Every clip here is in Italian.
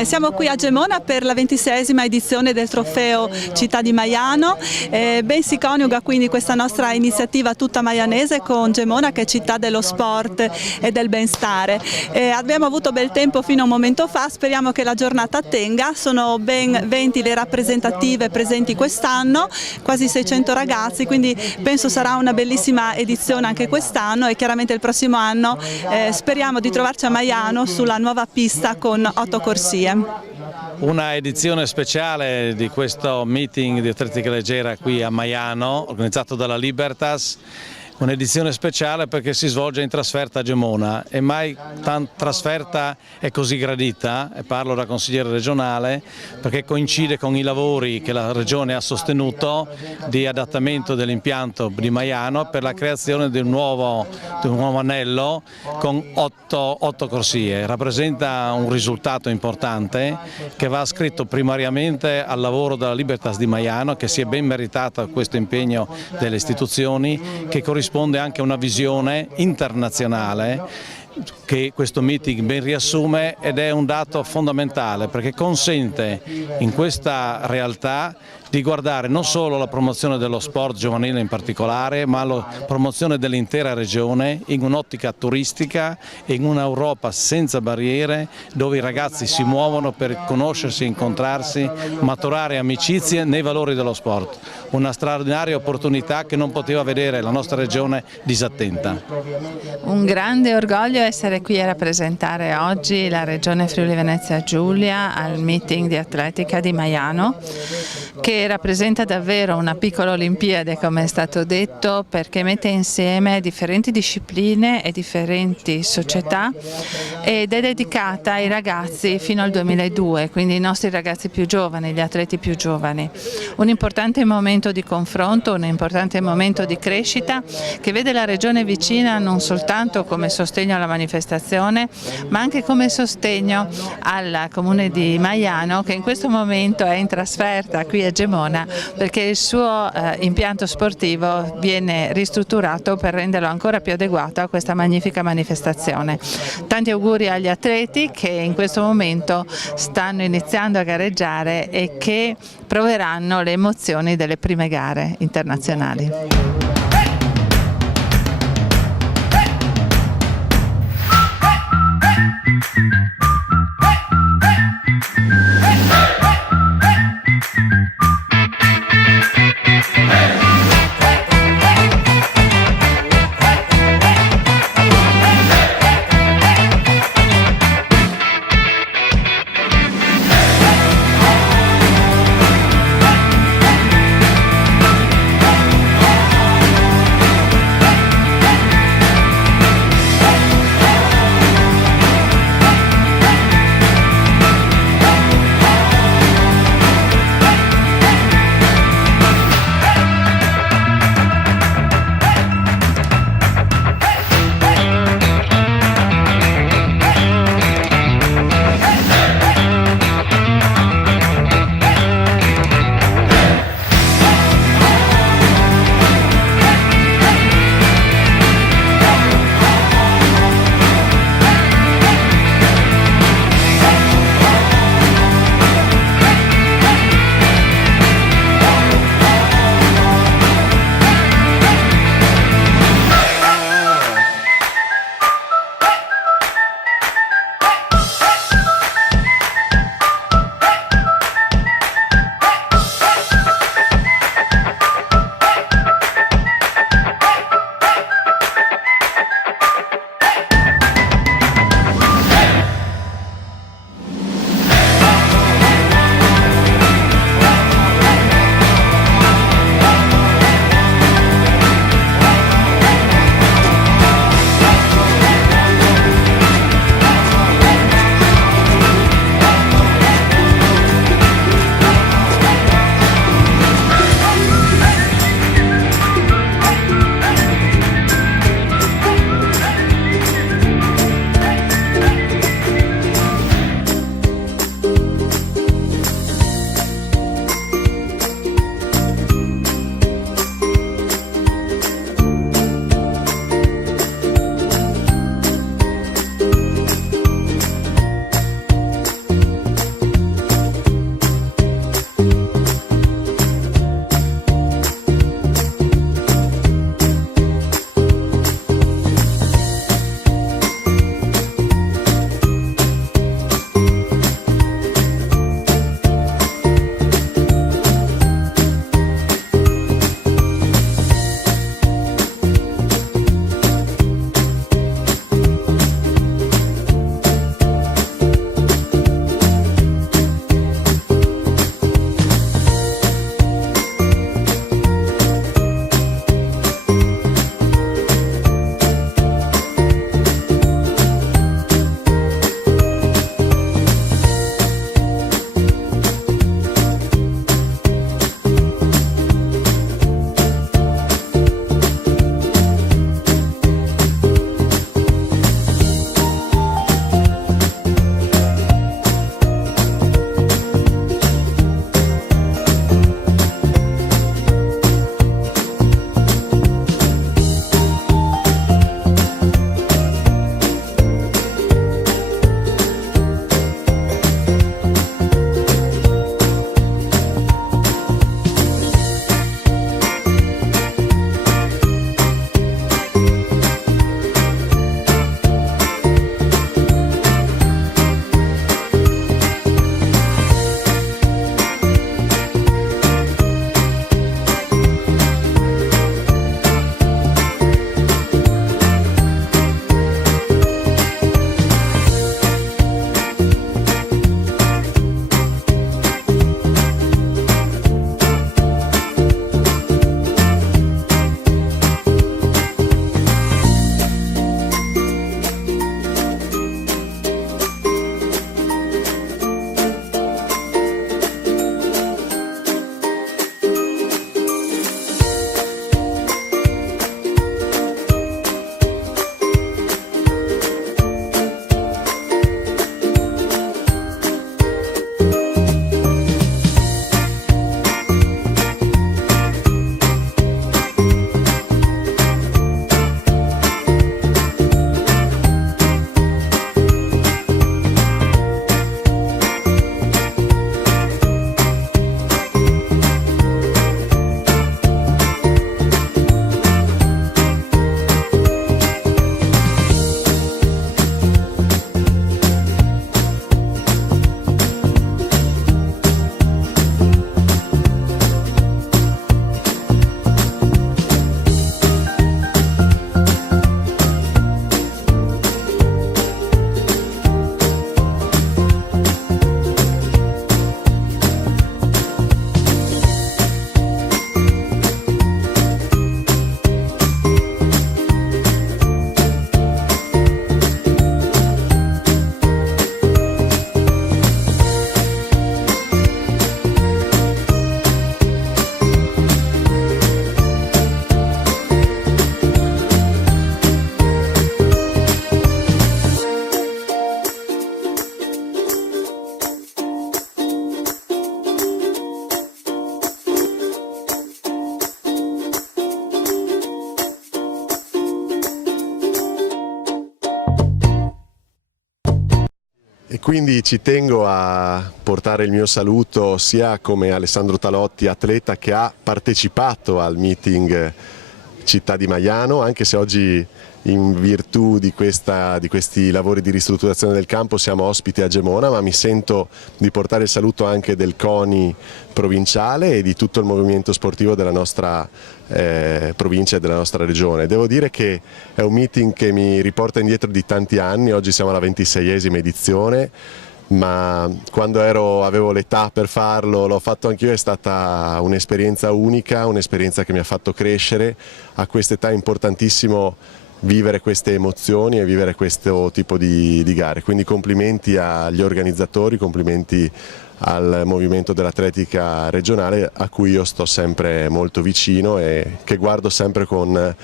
Bene, siamo qui a Gemona per la 26esima edizione del trofeo Città di Maiano. Ben si coniuga quindi questa nostra iniziativa tutta maianese con Gemona, che è città dello sport e del benstare. Abbiamo avuto bel tempo fino a un momento fa, speriamo che la giornata tenga. Sono ben 20 le rappresentative presenti quest'anno, quasi 600 ragazzi, quindi penso sarà una bellissima edizione anche quest'anno, e chiaramente il prossimo anno speriamo di trovarci a Maiano sulla nuova pista con 8 corsie. Una edizione speciale di questo meeting di atletica leggera qui a Maiano, organizzato dalla Libertas. Un'edizione speciale perché si svolge in trasferta a Gemona, e mai trasferta è così gradita, e parlo da consigliere regionale, perché coincide con i lavori che la Regione ha sostenuto di adattamento dell'impianto di Maiano per la creazione di un nuovo anello con 8 corsie. Rappresenta un risultato importante che va ascritto primariamente al lavoro della Libertas di Maiano, che si è ben meritato questo impegno delle istituzioni, che corrisponde anche a una visione internazionale che questo meeting ben riassume, ed è un dato fondamentale perché consente in questa realtà di guardare non solo la promozione dello sport giovanile in particolare, ma la promozione dell'intera regione in un'ottica turistica e in un'Europa senza barriere, dove i ragazzi si muovono per conoscersi, incontrarsi, maturare amicizie nei valori dello sport. Una straordinaria opportunità che non poteva vedere la nostra regione disattenta. Un grande orgoglio essere qui a rappresentare oggi la Regione Friuli Venezia Giulia al meeting di atletica di Maiano, che rappresenta davvero una piccola Olimpiade, come è stato detto, perché mette insieme differenti discipline e differenti società, ed è dedicata ai ragazzi fino al 2002, quindi i nostri ragazzi più giovani, gli atleti più giovani. Un importante momento di confronto, un importante momento di crescita che vede la Regione vicina non soltanto come sostegno alla manifestazione, ma anche come sostegno al Comune di Maiano, che in questo momento è in trasferta qui a Gemona perché il suo impianto sportivo viene ristrutturato per renderlo ancora più adeguato a questa magnifica manifestazione. Tanti auguri agli atleti che in questo momento stanno iniziando a gareggiare e che proveranno le emozioni delle prime gare internazionali. quindi ci tengo a portare il mio saluto sia come Alessandro Talotti, atleta che ha partecipato al meeting Città di Maiano, anche se oggi in virtù di questi lavori di ristrutturazione del campo siamo ospiti a Gemona, ma mi sento di portare il saluto anche del CONI provinciale e di tutto il movimento sportivo della nostra provincia e della nostra regione. Devo dire che è un meeting che mi riporta indietro di tanti anni, oggi siamo alla 26esima edizione, ma quando avevo l'età per farlo, l'ho fatto anch'io, è stata un'esperienza unica, un'esperienza che mi ha fatto crescere. A quest'età è importantissimo vivere queste emozioni e vivere questo tipo di gare, quindi complimenti agli organizzatori, complimenti al movimento dell'atletica regionale a cui io sto sempre molto vicino e che guardo sempre con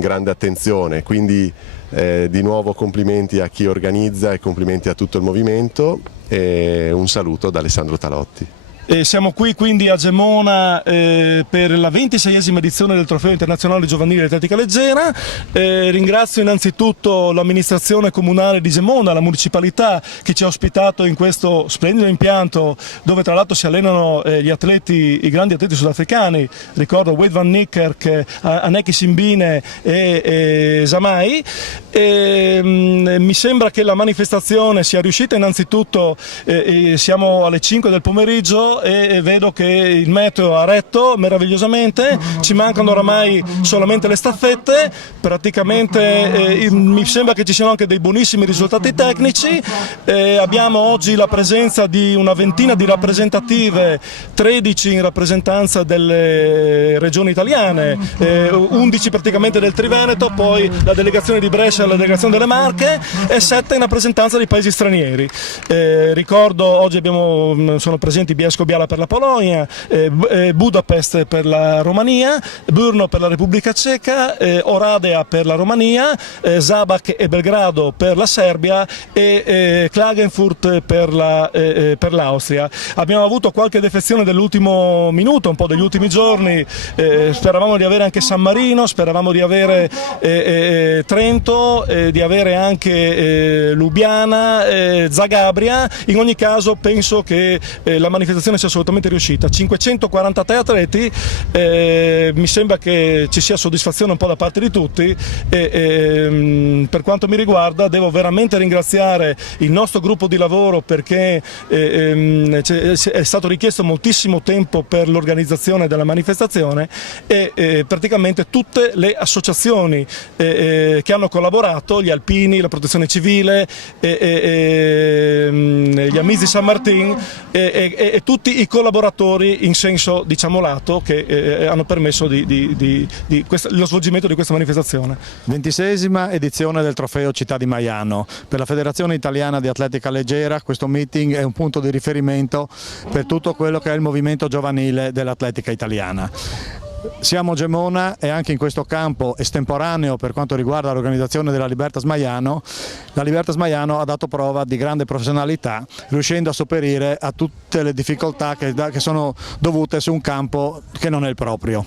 grande attenzione, quindi di nuovo complimenti a chi organizza e complimenti a tutto il movimento e un saluto da Alessandro Talotti. Siamo qui quindi a Gemona per la 26esima edizione del Trofeo Internazionale Giovanile di Atletica Leggera. Ringrazio innanzitutto l'amministrazione comunale di Gemona, la municipalità che ci ha ospitato in questo splendido impianto dove tra l'altro si allenano i grandi atleti sudafricani, ricordo Wade Van Niekerk, Aneki Simbine e Zamai. Mi sembra che la manifestazione sia riuscita innanzitutto, siamo alle 5 del pomeriggio e vedo che il meteo ha retto meravigliosamente, ci mancano oramai solamente le staffette, praticamente mi sembra che ci siano anche dei buonissimi risultati tecnici. Abbiamo oggi la presenza di una ventina di rappresentative, 13 in rappresentanza delle regioni italiane, 11 praticamente del Triveneto, poi la delegazione di Brescia e la delegazione delle Marche e 7 in rappresentanza dei paesi stranieri. Ricordo oggi sono presenti Bielsko Biala per la Polonia, Budapest per la Romania, Brno per la Repubblica Ceca, Oradea per la Romania, Zabak e Belgrado per la Serbia e Klagenfurt per l'Austria. Abbiamo avuto qualche defezione dell'ultimo minuto, un po' degli ultimi giorni, speravamo di avere anche San Marino, speravamo di avere Trento, di avere anche Lubiana, Zagabria. In ogni caso penso che la manifestazione sia assolutamente riuscita. 543 atleti, mi sembra che ci sia soddisfazione un po' da parte di tutti per quanto mi riguarda devo veramente ringraziare il nostro gruppo di lavoro perché è stato richiesto moltissimo tempo per l'organizzazione della manifestazione e praticamente tutte le associazioni che hanno collaborato, gli alpini, la protezione civile, gli amici San Martin e tutti i collaboratori in senso diciamo lato che hanno permesso lo svolgimento di questa manifestazione. 26esima edizione del Trofeo Città di Maiano. Per la Federazione Italiana di Atletica Leggera questo meeting è un punto di riferimento per tutto quello che è il movimento giovanile dell'atletica italiana. Siamo a Gemona e anche in questo campo estemporaneo per quanto riguarda l'organizzazione della Libertas Maiano, la Libertas Maiano ha dato prova di grande professionalità riuscendo a sopperire a tutte le difficoltà che sono dovute su un campo che non è il proprio.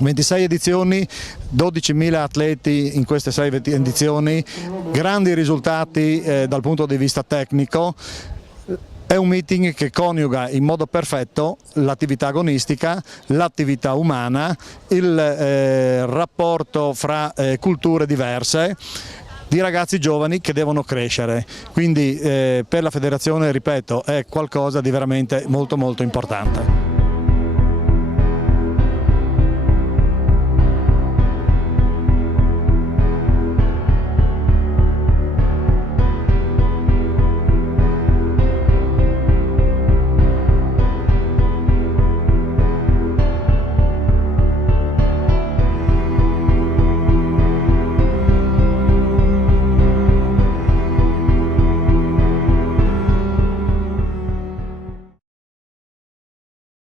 26 edizioni, 12.000 atleti in queste 6 edizioni, grandi risultati dal punto di vista tecnico. È un meeting che coniuga in modo perfetto l'attività agonistica, l'attività umana, il rapporto fra culture diverse di ragazzi giovani che devono crescere. Quindi per la federazione, ripeto, è qualcosa di veramente molto importante.